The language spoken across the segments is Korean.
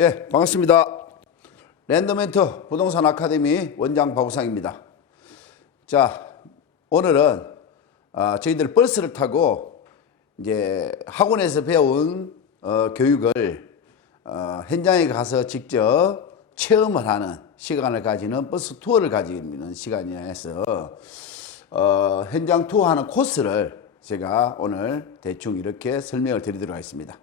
예, 반갑습니다. 랜더멘터 부동산 아카데미 원장 박우상입니다. 자, 오늘은 아, 저희들 버스를 타고 이제 학원에서 배운 어, 교육을 어, 현장에 가서 직접 체험을 하는 시간을 가지는 버스 투어를 가지는 시간이라 해서 어, 현장 투어하는 코스를 제가 오늘 대충 이렇게 설명을 드리도록 하겠습니다.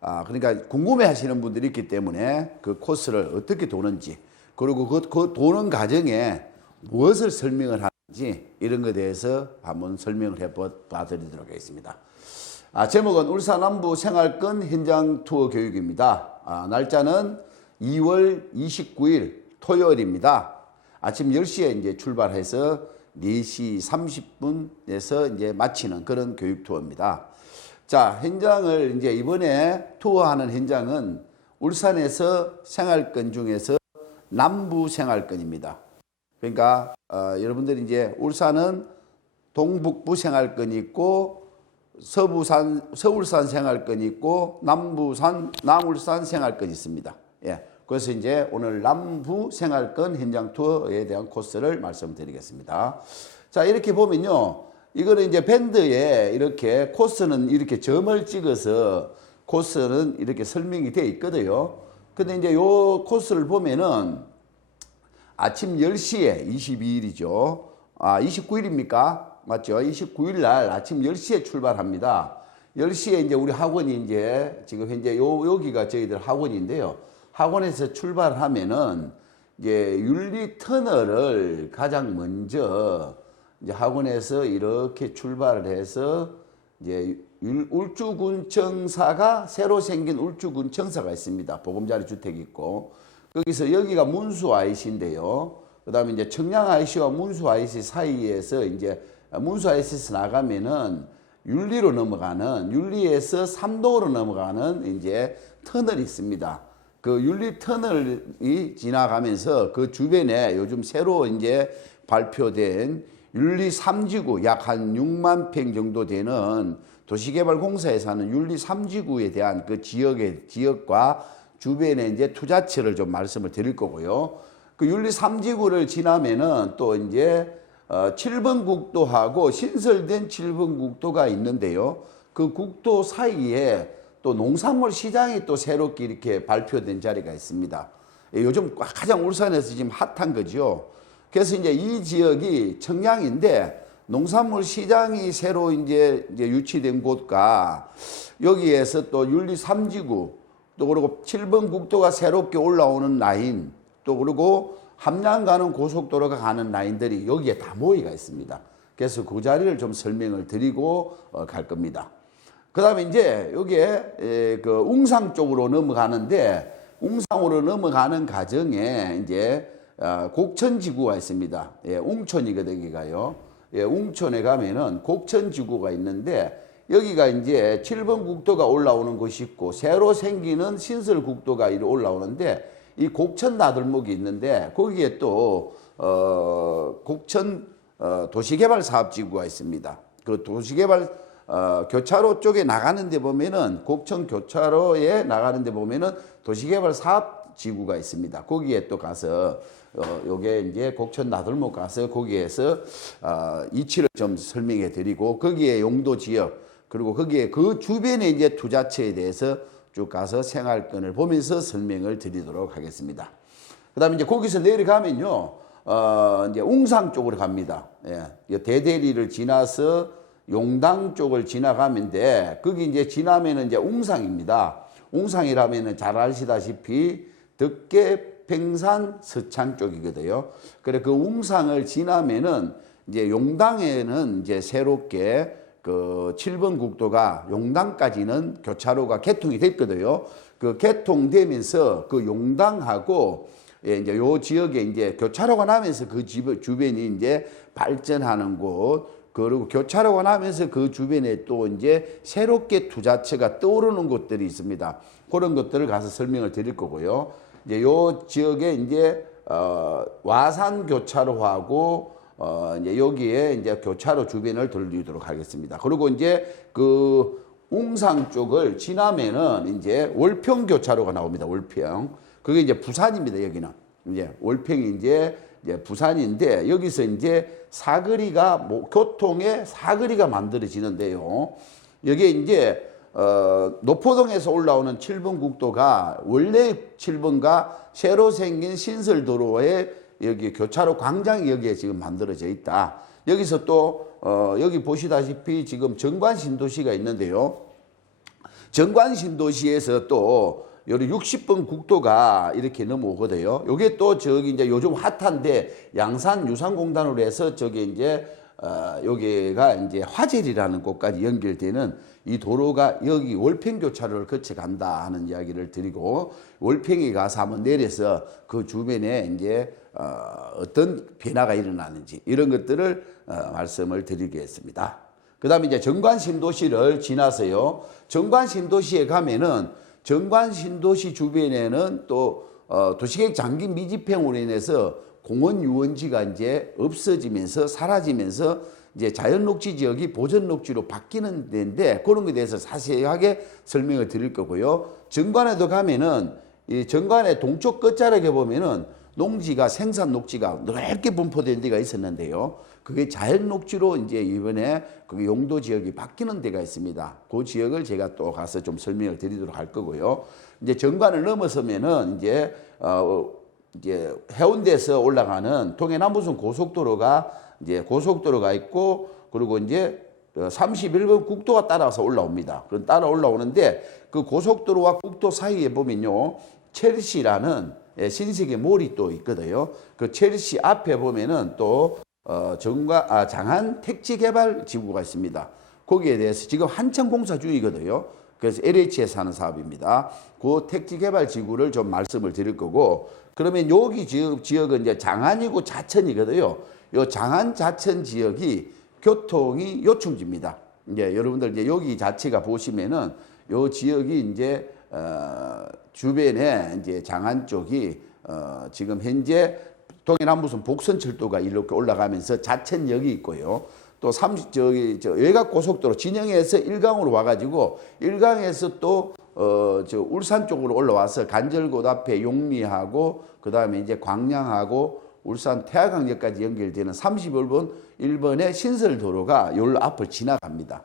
아, 그러니까 궁금해 하시는 분들이 있기 때문에 그 코스를 어떻게 도는지, 그리고 그, 그 도는 과정에 무엇을 설명을 하는지 이런 것에 대해서 한번 설명을 해 봐 드리도록 하겠습니다. 아, 제목은 울산 남부 생활권 현장 투어 교육입니다. 아, 날짜는 2월 29일 토요일입니다. 아침 10시에 이제 출발해서 4시 30분에서 이제 마치는 그런 교육 투어입니다. 자, 현장을 이제 이번에 투어하는 현장은 울산에서 생활권 중에서 남부 생활권입니다. 그러니까 어, 여러분들이 이제 울산은 동북부 생활권이 있고 서부산 서울산 생활권이 있고 남부산 남울산 생활권이 있습니다. 예. 그래서 이제 오늘 남부 생활권 현장 투어에 대한 코스를 말씀드리겠습니다. 자, 이렇게 보면요. 이거는 이제 밴드에 이렇게 코스는 이렇게 점을 찍어서 코스는 이렇게 설명이 되어 있거든요. 근데 이제 요 코스를 보면은 아침 10시에 22일이죠. 아, 29일입니까? 맞죠? 29일 날 아침 10시에 출발합니다. 10시에 이제 우리 학원이 이제 지금 현재 요, 여기가 저희들 학원인데요. 학원에서 출발하면은 이제 윤리 터널을 가장 먼저 이제 학원에서 이렇게 출발을 해서 이제 율- 울주군청사가 새로 생긴 울주군청사가 있습니다. 보금자리 주택이 있고 거기서 여기가 문수 IC인데요. 그다음에 이제 청량 IC와 문수 IC 사이에서 이제 문수 IC에서 나가면은 윤리로 넘어가는 윤리에서 삼도로 넘어가는 이제 터널이 있습니다. 그 윤리 터널이 지나가면서 그 주변에 요즘 새로 이제 발표된 윤리 3지구 약 한 6만 평 정도 되는 도시개발공사에서 하는 윤리 3지구에 대한 그 지역의 지역과 주변에 이제 투자처를 좀 말씀을 드릴 거고요. 그 윤리 3지구를 지나면은 또 이제 어 7번 국도하고 신설된 7번 국도가 있는데요. 그 국도 사이에 또 농산물 시장이 또 새롭게 이렇게 발표된 자리가 있습니다. 예, 요즘 가장 울산에서 지금 핫한 거죠. 그래서 이제 이 지역이 청량인데 농산물 시장이 새로 이제, 이제 유치된 곳과 여기에서 또 윤리 3지구 또 그리고 7번 국도가 새롭게 올라오는 라인 또 그리고 함양 가는 고속도로가 가는 라인들이 여기에 다 모이가 있습니다. 그래서 그 자리를 좀 설명을 드리고 어, 갈 겁니다. 그 다음에 이제 여기에 에, 그 웅상 쪽으로 넘어가는데 웅상으로 넘어가는 과정에 이제 어, 곡천지구가 있습니다. 예, 웅천이거든요, 여기가요. 예, 웅천에 가면은 곡천지구가 있는데 여기가 이제 7번 국도가 올라오는 곳이 있고 새로 생기는 신설 국도가 이리 올라오는데 이 곡천 나들목이 있는데 거기에 또 어, 곡천 어, 도시개발 사업지구가 있습니다. 그 도시개발 어, 교차로 쪽에 나가는데 보면은 곡천 교차로에 나가는데 보면은 도시개발 사업지구가 있습니다. 거기에 또 가서 어, 요게 이제 곡천 나들목 가서 거기에서 어, 이치를 좀 설명해 드리고 거기에 용도 지역 그리고 거기에 그 주변에 이제 투자처에 대해서 쭉 가서 생활권을 보면서 설명을 드리도록 하겠습니다. 그 다음에 이제 거기서 내려가면요, 어, 이제 웅상 쪽으로 갑니다. 예. 이 대대리를 지나서 용당 쪽을 지나가면 돼. 거기 이제 지나면은 이제 웅상입니다. 웅상이라면은 잘 아시다시피 덕계 팽산 서창 쪽이거든요. 그래 그 웅상을 지나면은 이제 용당에는 이제 새롭게 그 7번 국도가 용당까지는 교차로가 개통이 됐거든요. 그 개통되면서 그 용당하고 예, 이제 요 지역에 이제 교차로가 나면서 그 집, 주변이 이제 발전하는 곳, 그리고 교차로가 나면서 그 주변에 또 이제 새롭게 투자처가 떠오르는 곳들이 있습니다. 그런 것들을 가서 설명을 드릴 거고요. 이제 요 지역에 이제 어, 와산 교차로하고 어, 이제 여기에 이제 교차로 주변을 돌리도록 하겠습니다. 그리고 이제 그 웅상 쪽을 지나면은 이제 월평 교차로가 나옵니다. 월평. 그게 이제 부산입니다. 여기는 이제 월평이 이제 이제 부산인데 여기서 이제 사거리가 뭐 교통의 사거리가 만들어지는데요. 여기에 이제 어, 노포동에서 올라오는 7번 국도가 원래 7번과 새로 생긴 신설도로에 여기 교차로 광장이 여기에 지금 만들어져 있다. 여기서 또 어, 여기 보시다시피 지금 정관 신도시가 있는데요. 정관 신도시에서 또 여기 60번 국도가 이렇게 넘어오거든요. 요게 또 저기 이제 요즘 핫한데 양산 유산공단으로 해서 저기 이제 어, 여기가 이제 화젤이라는 곳까지 연결되는 이 도로가 여기 월평 교차로를 거쳐 간다 하는 이야기를 드리고 월평에 가서 한번 내려서 그 주변에 이제 어, 어떤 변화가 일어나는지 이런 것들을 어, 말씀을 드리겠습니다. 그 다음에 이제 정관 신도시를 지나서요. 정관 신도시에 가면은 정관 신도시 주변에는 또 어, 도시계획 장기 미집행으로 인해서 공원 유원지가 이제 없어지면서 사라지면서 이제 자연 녹지 지역이 보전 녹지로 바뀌는 데인데 그런 것에 대해서 자세하게 설명을 드릴 거고요. 정관에도 가면은 이 정관의 동쪽 끝자락에 보면은 농지가 생산 녹지가 넓게 분포된 데가 있었는데요. 그게 자연 녹지로 이제 이번에 그 용도 지역이 바뀌는 데가 있습니다. 그 지역을 제가 또 가서 좀 설명을 드리도록 할 거고요. 이제 정관을 넘어서면은 이제 어 이제 해운대에서 올라가는 동해남부순 고속도로가 이제 고속도로가 있고 그리고 이제 31번 국도가 따라서 올라옵니다. 그럼 따라 올라오는데 그 고속도로와 국도 사이에 보면요. 첼시라는 예, 신세계 몰이 또 있거든요. 그 첼시 앞에 보면은 또 어, 정가, 아, 장안 택지 개발 지구가 있습니다. 거기에 대해서 지금 한참 공사 중이거든요. 그래서 LH에서 하는 사업입니다. 그 택지 개발 지구를 좀 말씀을 드릴 거고, 그러면 여기 지역, 지역은 이제 장안이고 자천이거든요. 요 장안 자천 지역이 교통이 요충지입니다. 이제 여러분들 이제 여기 자체가 보시면은 요 지역이 이제 어, 주변에 이제 장안 쪽이 어, 지금 현재 동해남부선 복선철도가 이렇게 올라가면서 자천역이 있고요. 또 삼, 저기, 저 외곽 고속도로 진영에서 일강으로 와가지고 일강에서 또, 어, 저 울산 쪽으로 올라와서 간절곶 앞에 용리하고 그 다음에 이제 광양하고 울산 태화강역까지 연결되는 31번 1번의 신설 도로가 요 앞을 지나갑니다.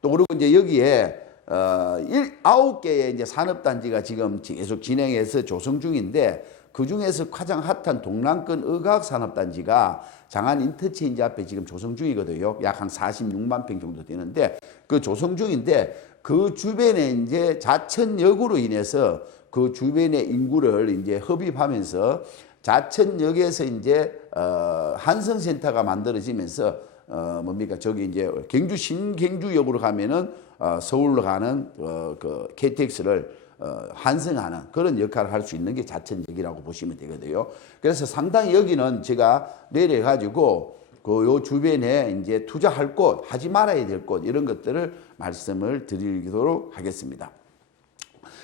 또 그리고 이제 여기에 어, 일, 아홉 개의 이제 산업단지가 지금 계속 진행해서 조성 중인데 그 중에서 가장 핫한 동남권 의학산업단지가 장안 인터체인지 앞에 지금 조성 중이거든요. 약 한 46만 평 정도 되는데 그 조성 중인데 그 주변에 이제 자천역으로 인해서 그 주변의 인구를 이제 흡입하면서 자천역에서 이제 어, 한성센터가 만들어지면서 어 뭡니까 저기 이제 경주 신경주역으로 가면은 어 서울로 가는 어그 KTX를 어 환승하는 그런 역할을 할 수 있는 게 자천역이라고 보시면 되거든요. 그래서 상당히 여기는 제가 내려 가지고 그요 주변에 이제 투자할 곳, 하지 말아야 될 곳 이런 것들을 말씀을 드리도록 하겠습니다.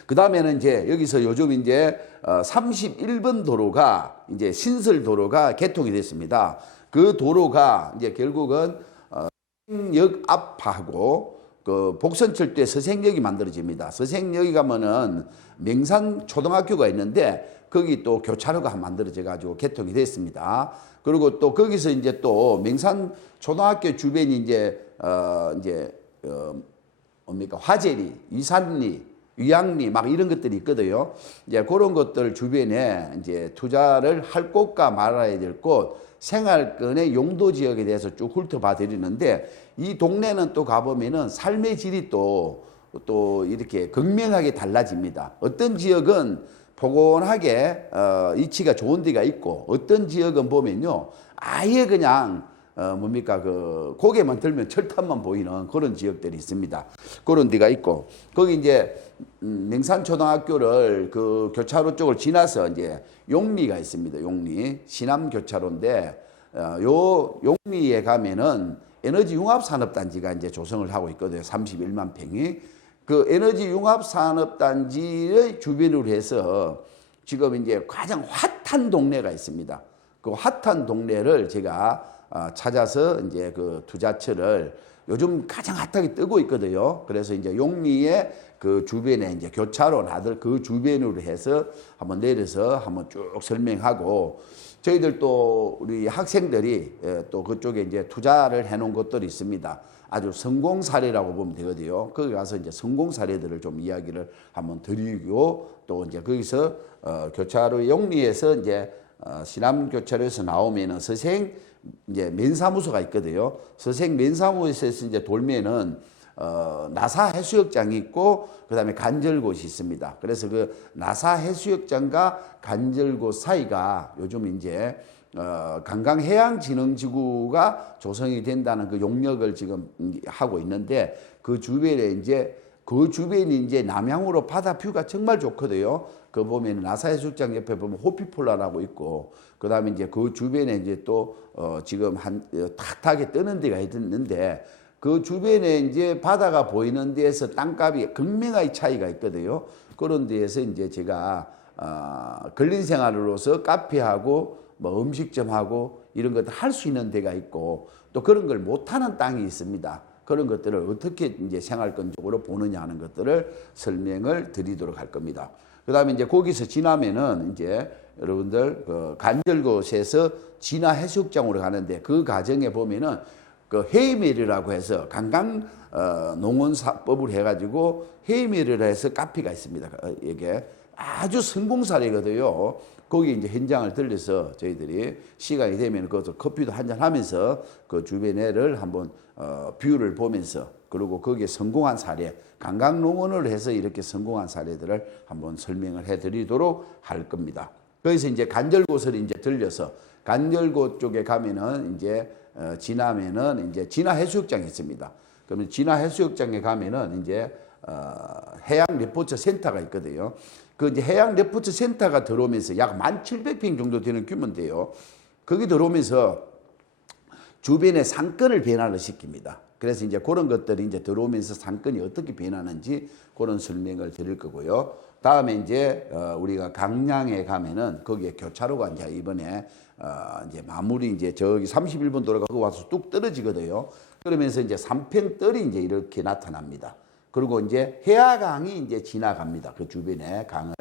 그 다음에는 이제 여기서 요즘 이제 어 31번 도로가 이제 신설 도로가 개통이 됐습니다. 그 도로가 이제 결국은 어, 역 앞하고 그 복선철도에 서생역이 만들어집니다. 서생역이 가면은 명산 초등학교가 있는데 거기 또 교차로가 만들어져 가지고 개통이 됐습니다. 그리고 또 거기서 이제 또 명산 초등학교 주변이 이제 어 이제 어 뭡니까 화재리, 위산리, 위양리 막 이런 것들이 있거든요. 이제 그런 것들 주변에 이제 투자를 할 곳과 말아야 될 곳, 생활권의 용도 지역에 대해서 쭉 훑어봐 드리는데 이 동네는 또 가보면은 삶의 질이 또, 또 이렇게 극명하게 달라집니다. 어떤 지역은 포근하게 어, 위치가 좋은 데가 있고 어떤 지역은 보면요 아예 그냥 어 뭡니까 그 고개만 들면 철탑만 보이는 그런 지역들이 있습니다. 그런 데가 있고 거기 이제 음, 명산초등학교를 그 교차로 쪽을 지나서 이제 용리가 있습니다. 용리 시남 교차로인데 어, 요 용리에 가면은 에너지 융합 산업단지가 이제 조성을 하고 있거든요. 31만 평이 그 에너지 융합 산업단지의 주변으로 해서 지금 이제 가장 핫한 동네가 있습니다. 그 핫한 동네를 제가 어, 찾아서 이제 그 투자처를 요즘 가장 핫하게 뜨고 있거든요. 그래서 이제 용리의 그 주변에 이제 교차로 나들 그 주변으로 해서 한번 내려서 한번 쭉 설명하고 저희들 또 우리 학생들이 예, 또 그쪽에 이제 투자를 해놓은 것들이 있습니다. 아주 성공 사례라고 보면 되거든요. 거기 가서 이제 성공 사례들을 좀 이야기를 한번 드리고 또 이제 거기서 어, 교차로 용리에서 이제 어, 신암 교차로에서 나오면은 서생 이제 면사무소가 있거든요. 서생 면사무소에서 이제 돌면은 어, 나사 해수욕장이 있고 그다음에 간절곶이 있습니다. 그래서 그 나사 해수욕장과 간절곶 사이가 요즘 이제 어, 관광해양진흥지구가 조성이 된다는 그 용역을 지금 하고 있는데 그 주변에 이제 그 주변이 이제 남향으로 바다 뷰가 정말 좋거든요. 그 보면 나사해수욕장 옆에 보면 호피폴라라고 있고 그 다음에 이제 그 주변에 이제 또 어, 지금 한 어, 탁탁하게 뜨는 데가 있는데 그 주변에 이제 바다가 보이는 데에서 땅값이 극명하게 차이가 있거든요. 그런 데에서 이제 제가 어, 근린 생활로서 카페하고 뭐 음식점하고 이런 것들 할수 있는 데가 있고 또 그런 걸 못하는 땅이 있습니다. 그런 것들을 어떻게 이제 생활권적으로 보느냐 하는 것들을 설명을 드리도록 할 겁니다. 그 다음에 이제 거기서 지나면은 이제 여러분들 그 간절곶에서 진화 해수욕장으로 가는데 그 과정에 보면은 그 헤이밀이라고 해서 관광 어, 농원사법을 해가지고 헤이밀이라 해서 카페가 있습니다. 어, 이게 아주 성공 사례거든요. 거기 이제 현장을 들려서 저희들이 시간이 되면 그것도 커피도 한잔 하면서 그 주변에를 한번 어, 뷰를 보면서 그리고 거기에 성공한 사례, 관광농원을 해서 이렇게 성공한 사례들을 한번 설명을 해드리도록 할 겁니다. 거기서 이제 간절곶을 이제 들려서 간절곶 쪽에 가면은 이제 어, 지나면은 이제 진화 해수욕장이 있습니다. 그러면 진화 해수욕장에 가면은 이제 어, 해양 리포트 센터가 있거든요. 그 이제 해양 리포트 센터가 들어오면서 약 1,700평 정도 되는 규모인데요. 거기 들어오면서 주변의 상권을 변화를 시킵니다. 그래서 이제 그런 것들이 이제 들어오면서 상권이 어떻게 변하는지 그런 설명을 드릴 거고요. 다음에 이제 어, 우리가 강량에 가면은 거기에 교차로가 이제 이번에 어, 이제 마무리 이제 저기 31분 도로가 와서 뚝 떨어지거든요. 그러면서 이제 삼평떨이 이제 이렇게 나타납니다. 그리고 이제 해화강이 이제 지나갑니다. 그 주변에 강을.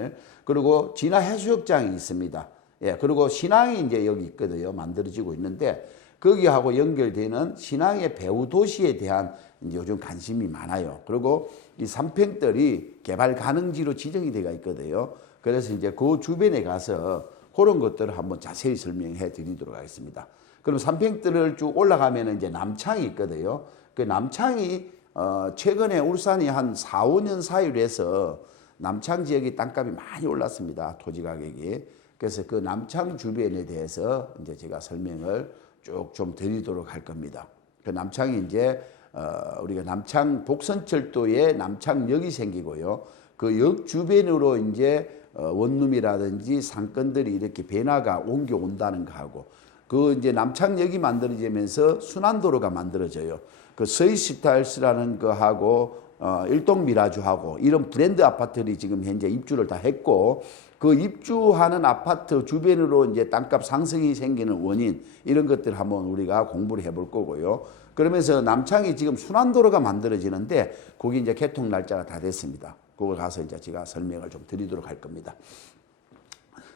그리고 진화 해수욕장이 있습니다. 예, 그리고 신항이 이제 여기 있거든요. 만들어지고 있는데 거기하고 연결되는 신항의 배후 도시에 대한 요즘 관심이 많아요. 그리고 이 삼평떨이 개발 가능지로 지정이 되어 있거든요. 그래서 이제 그 주변에 가서 그런 것들을 한번 자세히 설명해 드리도록 하겠습니다. 그럼 삼평뜰을 쭉 올라가면 이제 남창이 있거든요. 그 남창이 어 최근에 울산이 한 4, 5년 사이로 해서 남창 지역의 땅값이 많이 올랐습니다. 토지 가격이. 그래서 그 남창 주변에 대해서 이제 제가 설명을 쭉 좀 드리도록 할 겁니다. 그 남창이 이제 어 우리가 남창 복선철도에 남창역이 생기고요. 그 역 주변으로 이제 어 원룸이라든지 상권들이 이렇게 변화가 옮겨 온다는 거하고 그 이제 남창역이 만들어지면서 순환도로가 만들어져요. 그 서이스타일스라는 거하고 어, 일동 미라주하고 이런 브랜드 아파트들이 지금 현재 입주를 다 했고 그 입주하는 아파트 주변으로 이제 땅값 상승이 생기는 원인 이런 것들 한번 우리가 공부를 해볼 거고요. 그러면서 남창이 지금 순환도로가 만들어지는데 거기 이제 개통 날짜가 다 됐습니다. 그걸 가서 이제 제가 설명을 좀 드리도록 할 겁니다.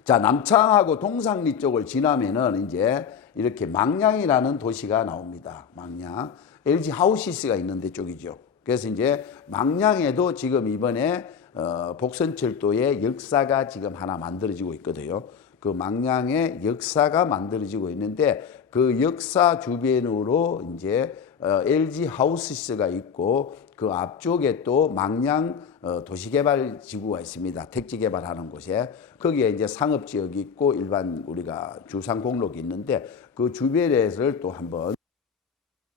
자, 남창하고 동상리 쪽을 지나면은 이제 이렇게 망량이라는 도시가 나옵니다. 망량. LG 하우시스가 있는 데 쪽이죠. 그래서 이제 망량에도 지금 이번에 어, 복선철도의 역사가 지금 하나 만들어지고 있거든요. 그 망량의 역사가 만들어지고 있는데 그 역사 주변으로 이제 어, LG 하우스가 있고 그 앞쪽에 또 망량 어, 도시개발 지구가 있습니다. 택지 개발하는 곳에 거기에 이제 상업 지역이 있고 일반 우리가 주상 공록이 있는데 그 주변에를 또 한번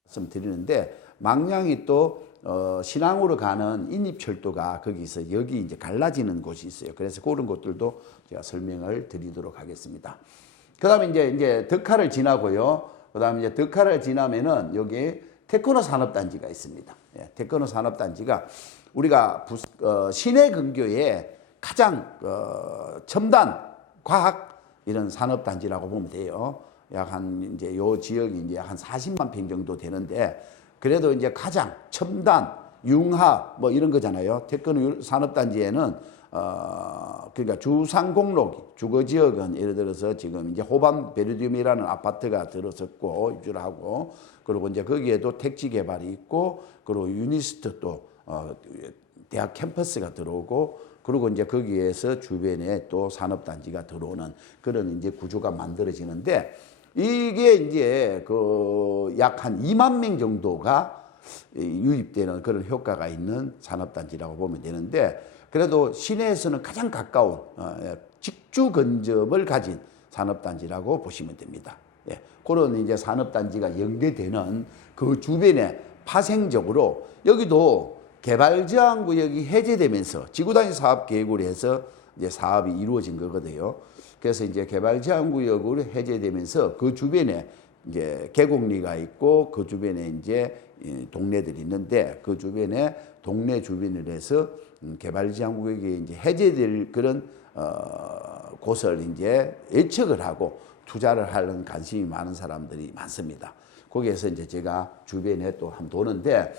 말씀드리는데 망량이 또 어, 신항으로 가는 인입철도가 거기서 여기 이제 갈라지는 곳이 있어요. 그래서 그런 것들도 제가 설명을 드리도록 하겠습니다. 그 다음에 이제, 이제 덕화를 지나고요. 그 다음에 이제 덕화를 지나면은 여기 테크노 산업단지가 있습니다. 예, 테크노 산업단지가 우리가 부, 어, 시내 근교에 가장 어, 첨단 과학 이런 산업단지라고 보면 돼요. 약 한 이제 요 지역이 이제 한 40만 평 정도 되는데 그래도 이제 가장 첨단, 융합 뭐 이런 거잖아요. 태권도 산업단지에는 어 그러니까 주상공록 주거 지역은 예를 들어서 지금 이제 호반 베르디움이라는 아파트가 들어섰고 입주를 하고 그리고 이제 거기에도 택지 개발이 있고 그리고 유니스트 또어 대학 캠퍼스가 들어오고 그리고 이제 거기에서 주변에 또 산업단지가 들어오는 그런 이제 구조가 만들어지는데 이게 이제 그 약 한 2만 명 정도가 유입되는 그런 효과가 있는 산업단지라고 보면 되는데 그래도 시내에서는 가장 가까운 어, 예, 직주 근접을 가진 산업단지라고 보시면 됩니다. 예, 그런 이제 산업단지가 연계되는 그 주변에 파생적으로 여기도 개발제한구역이 해제되면서 지구단위 사업 계획으로 해서 이제 사업이 이루어진 거거든요. 그래서 이제 개발 제한 구역으로 해제되면서 그 주변에 이제 계곡리가 있고 그 주변에 이제 이 동네들이 있는데 그 주변에 동네 주변을 해서 음, 개발 제한 구역이 이제 해제될 그런 어, 곳을 이제 예측을 하고 투자를 하는 관심이 많은 사람들이 많습니다. 거기에서 이제 제가 주변에 또 한번 도는데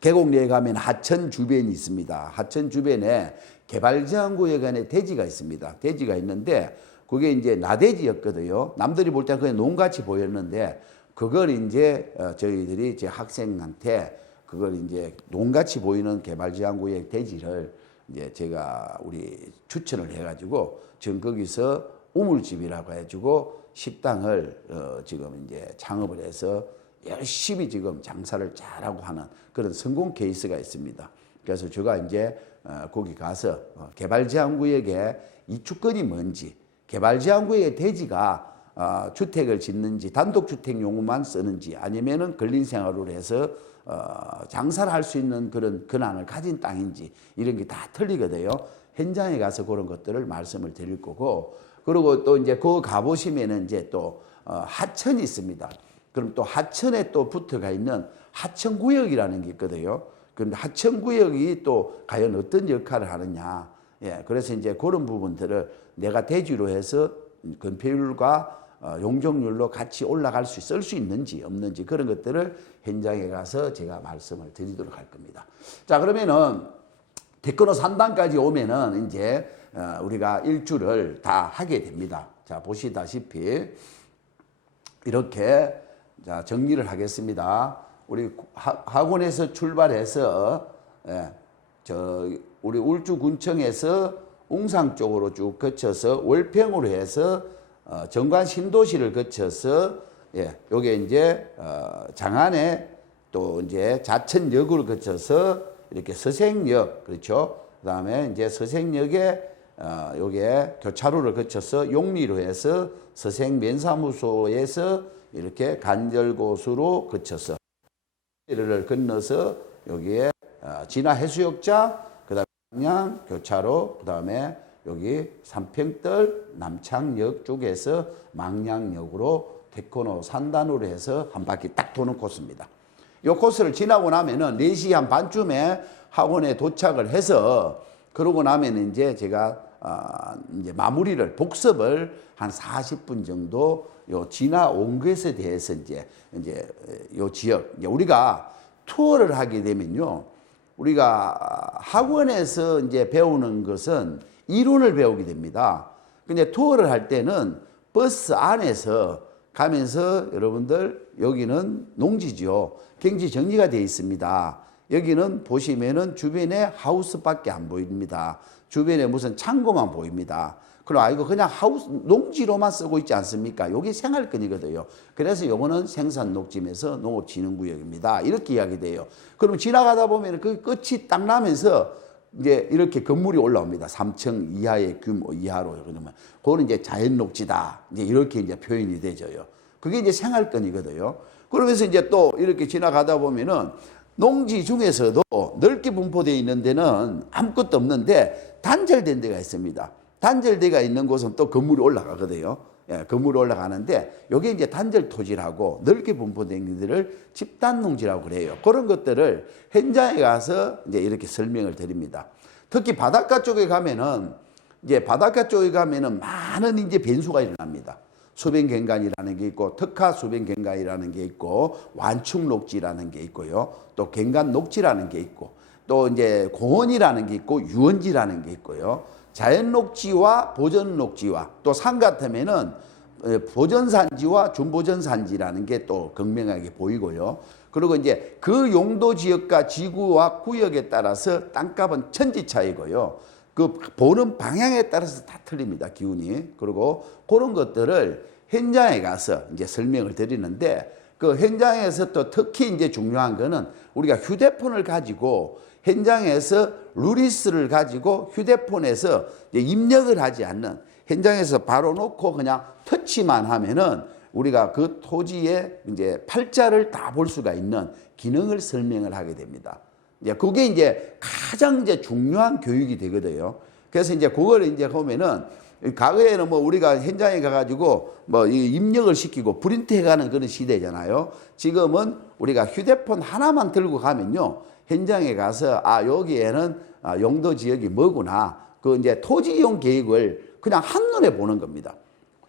계곡리에 가면 하천 주변이 있습니다. 하천 주변에 개발제한구역 안에 대지가 있습니다. 대지가 있는데 그게 이제 나대지였거든요. 남들이 볼 때는 그냥 농같이 보였는데 그걸 이제 어, 저희들이 이제 학생한테 그걸 이제 농같이 보이는 개발제한구역 대지를 이제 제가 우리 추천을 해가지고 지금 거기서 우물집이라고 해가지고 식당을 어 지금 이제 창업을 해서 열심히 지금 장사를 잘하고 하는 그런 성공 케이스가 있습니다. 그래서 제가 이제 어 거기 가서 어 개발제한구역에 이주권이 뭔지 개발제한구역의 대지가 어, 주택을 짓는지 단독주택용으만 쓰는지 아니면은 근린생활을 해서 어, 장사를 할 수 있는 그런 근한을 가진 땅인지 이런 게 다 틀리거든요. 현장에 가서 그런 것들을 말씀을 드릴 거고 그리고 또 이제 그 가보시면은 이제 또 어, 하천이 있습니다. 그럼 또 하천에 또 붙어가 있는 하천구역이라는 게 있거든요. 그런데 하천구역이 또 과연 어떤 역할을 하느냐. 예, 그래서 이제 그런 부분들을 내가 대지로 해서 건폐율과 어, 용적률로 같이 올라갈 수, 쓸 수 있는지 없는지 그런 것들을 현장에 가서 제가 말씀을 드리도록 할 겁니다. 자, 그러면은 테크노 산단까지 오면은 이제 어, 우리가 일주를 다 하게 됩니다. 자, 보시다시피 이렇게 자, 정리를 하겠습니다. 우리 하- 학원에서 출발해서 예, 저 우리 울주군청에서 웅상 쪽으로 쭉 거쳐서 월평으로 해서 어, 정관 신도시를 거쳐서 예, 요게 이제 어, 장안에 또 이제 자천역을 거쳐서 이렇게 서생역 그렇죠. 그다음에 이제 서생역에 어, 요게 교차로를 거쳐서 용리로 해서 서생 면사무소에서 이렇게 간절고수로 거쳐서 를 건너서 여기에 어, 진화 해수욕장, 그 다음에 양양 교차로, 그 다음에 여기 삼평떨 남창역 쪽에서 망량역으로 태코노 산단으로 해서 한 바퀴 딱 도는 코스입니다. 이 코스를 지나고 나면은 4시 한 반쯤에 학원에 도착을 해서 그러고 나면 이제 제가 아, 이제 마무리를 복습을 한 40분 정도 요 진화 온 것에 대해서 이제 이제 요 지역 이제 우리가 투어를 하게 되면요. 우리가 학원에서 이제 배우는 것은 이론을 배우게 됩니다. 근데 투어를 할 때는 버스 안에서 가면서 여러분들 여기는 농지죠. 경지 정리가 되어 있습니다. 여기는 보시면은 주변에 하우스밖에 안 보입니다. 주변에 무슨 창고만 보입니다. 그럼 아 이거 그냥 하우스 농지로만 쓰고 있지 않습니까? 여기 생활권이거든요. 그래서 요거는 생산 녹지면서 농업 진흥 구역입니다. 이렇게 이야기 돼요. 그럼 지나가다 보면 그 끝이 딱 나면서 이제 이렇게 건물이 올라옵니다. 3층 이하의 규모 이하로 그러면 그거는 이제 자연 녹지다. 이제 이렇게 이제 표현이 되죠요. 그게 이제 생활권이거든요. 그러면서 이제 또 이렇게 지나가다 보면은 농지 중에서도 넓게 분포되어 있는 데는 아무것도 없는데 단절된 데가 있습니다. 단절대가 있는 곳은 또 건물이 올라가거든요. 예, 건물이 올라가는데 여기 이제 단절 토지라고 넓게 분포된 것들을 집단 농지라고 그래요. 그런 것들을 현장에 가서 이제 이렇게 설명을 드립니다. 특히 바닷가 쪽에 가면은 이제 바닷가 쪽에 가면은 많은 이제 변수가 일어납니다. 소변갱간이라는 게 있고 특화 소변갱간이라는 게 있고 완충 녹지라는 게 있고요. 또 갱간 녹지라는 게 있고 또 이제 고온이라는 게 있고 유원지라는 게 있고요. 자연 녹지와 보전 녹지와 또 산 같으면은 에, 보전산지와 준보전산지라는 게 또 극명하게 보이고요. 그리고 이제 그 용도 지역과 지구와 구역에 따라서 땅값은 천지 차이고요. 그 보는 방향에 따라서 다 틀립니다. 기운이. 그리고 그런 것들을 현장에 가서 이제 설명을 드리는데 그 현장에서 또 특히 이제 중요한 거는 우리가 휴대폰을 가지고 현장에서 루리스를 가지고 휴대폰에서 입력을 하지 않는 현장에서 바로 놓고 그냥 터치만 하면은 우리가 그 토지의 이제 팔자를 다 볼 수가 있는 기능을 설명을 하게 됩니다. 이제 그게 이제 가장 이제 중요한 교육이 되거든요. 그래서 이제 그걸 이제 보면은 과거에는 뭐 우리가 현장에 가가지고 뭐이 입력을 시키고 프린트해가는 그런 시대잖아요. 지금은 우리가 휴대폰 하나만 들고 가면요. 현장에 가서 아 여기에는 아, 용도 지역이 뭐구나. 그 이제 토지 이용 계획을 그냥 한눈에 보는 겁니다.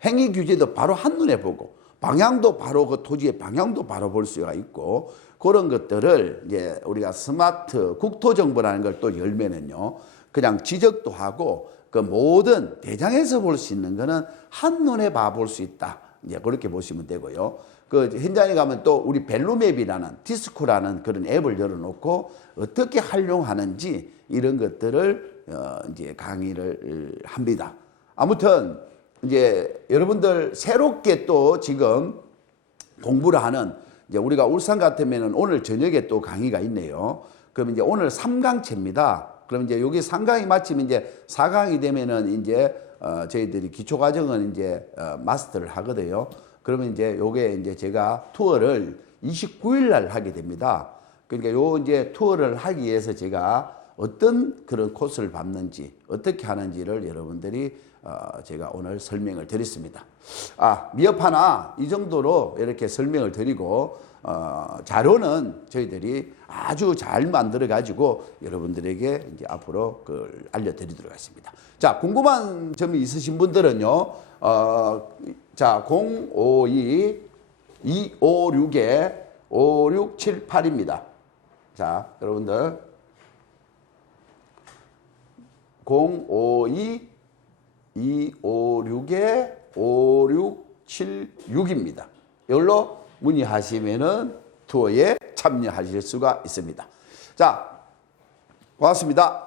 행위 규제도 바로 한눈에 보고 방향도 바로 그 토지의 방향도 바로 볼 수가 있고 그런 것들을 이제 우리가 스마트 국토 정보라는 걸 또 열면은요. 그냥 지적도 하고 그 모든 대장에서 볼 수 있는 거는 한눈에 봐볼 수 있다. 이제 그렇게 보시면 되고요. 그 현장에 가면 또 우리 벨로맵이라는 디스코라는 그런 앱을 열어놓고 어떻게 활용하는지 이런 것들을 어 이제 강의를 합니다. 아무튼 이제 여러분들 새롭게 또 지금 공부를 하는 이제 우리가 울산 같으면은 오늘 저녁에 또 강의가 있네요. 그럼 이제 오늘 3강체입니다. 그럼 이제 여기 3강이 마침 이제 4강이 되면은 이제 어 저희들이 기초 과정은 이제 어 마스터를 하거든요. 그러면 이제 요게 이제 제가 투어를 29일 날 하게 됩니다. 그러니까 요 이제 투어를 하기 위해서 제가 어떤 그런 코스를 밟는지 어떻게 하는지를 여러분들이 어 제가 오늘 설명을 드렸습니다. 아 미흡 하나 이 정도로 이렇게 설명을 드리고 어 자료는 저희들이 아주 잘 만들어 가지고 여러분들에게 이제 앞으로 그걸 알려드리도록 하겠습니다. 자 궁금한 점이 있으신 분들은요. 어 자 052 256에 5678입니다. 자 여러분들 052 256에 5676입니다. 이걸로 문의하시면은 투어에 참여하실 수가 있습니다. 자, 고맙습니다.